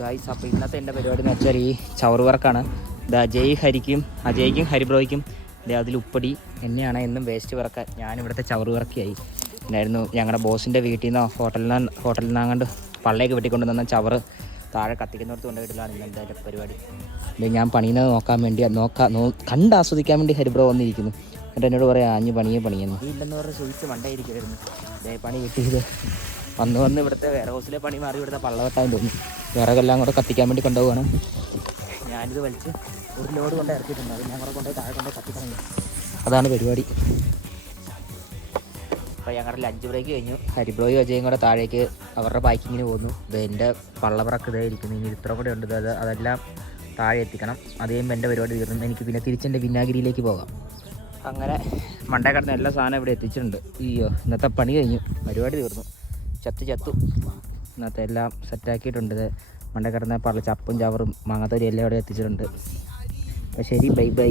Guys, അപ്പോൾ ഇന്നത്തെ എൻ്റെ പരിപാടി എന്ന് വെച്ചാൽ ഈ ചവറ് വർക്കാണ്. ഇത് അജയ്ക്കും ഹരിബ്രോയ്ക്കും അതിൽ ഉപ്പടി എന്നെയാണ് എന്നും വേസ്റ്റ് പറക്കാൻ. ഞാനിവിടുത്തെ ചവറ് വർക്കിയായി ഉണ്ടായിരുന്നു. ഞങ്ങളുടെ ബോസിൻ്റെ വീട്ടിൽ നിന്നോ ഹോട്ടലിൽ നിന്നങ്ങാണ്ട് പള്ളയൊക്കെ വെട്ടിക്കൊണ്ട് തന്ന ചവറ് താഴെ കത്തിക്കുന്നിടത്ത് കൊണ്ടുപോയിട്ടില്ലാണ് ഇന്ന് എന്തായാലും പരിപാടി. ഇത് ഞാൻ പണിയുന്നത് നോക്കാൻ വേണ്ടി കണ്ട് ആസ്വദിക്കാൻ വേണ്ടി ഹരിബ്രോ വന്നിരിക്കുന്നു. എന്നിട്ട് എന്നോട് പറയാം അഞ്ഞ് പണിയെന്ന്. ഇല്ലെന്ന് പറഞ്ഞ് ചോദിച്ച് മണ്ടായിരിക്കുമായിരുന്നു. ഇതേ പണി കിട്ടിയത് വന്ന് ഇവിടുത്തെ വേറെ ഹൗസിലെ പണി മാറി ഇവിടുത്തെ പള്ളവെട്ടാൻ തോന്നി. വിറകെല്ലാം കൂടെ കത്തിക്കാൻ വേണ്ടി കൊണ്ടുപോവാണ്. ഞാനിത് വലിച്ച് ഒരു ലോഡ് കൊണ്ട് ഇറക്കിയിട്ടുണ്ട്. അത് ഞങ്ങളെ കൊണ്ട് താഴെ കൊണ്ട് കത്തിക്കാൻ. അതാണ് പരിപാടി. അപ്പോൾ ഞങ്ങളുടെ ലഞ്ച് ബ്രേക്ക് കഴിഞ്ഞു. ഹരിബ്രോയും അജയും കൂടെ താഴേക്ക് അവരുടെ ബൈക്കിങ്ങിന് പോകുന്നു. ഇത് എൻ്റെ പള്ളവറക്ക് ഇതേ ഇരിക്കുന്നു. ഇനി ഇത്ര കൂടെ ഉണ്ട്. അതെല്ലാം താഴെ എത്തിക്കണം. അത് കഴിയുമ്പോൾ എൻ്റെ പരിപാടി തീർന്നു. എനിക്ക് പിന്നെ തിരിച്ചെൻ്റെ വിനാഗിരിയിലേക്ക് പോകാം. അങ്ങനെ മണ്ടേ കിടന്ന എല്ലാ സാധനവും ഇവിടെ എത്തിച്ചിട്ടുണ്ട്. അയ്യോ, ഇന്നത്തെ പണി കഴിഞ്ഞു, പരിപാടി തീർന്നു. ചത്തു ഇന്നത്തെ എല്ലാം സെറ്റാക്കിയിട്ടുണ്ട്. മണ്ടേ കിടന്ന ചപ്പും ചവറും മാങ്ങാത്തോരി എല്ലാം ഇവിടെ എത്തിച്ചിട്ടുണ്ട്. അപ്പോൾ ശരി, ബൈ.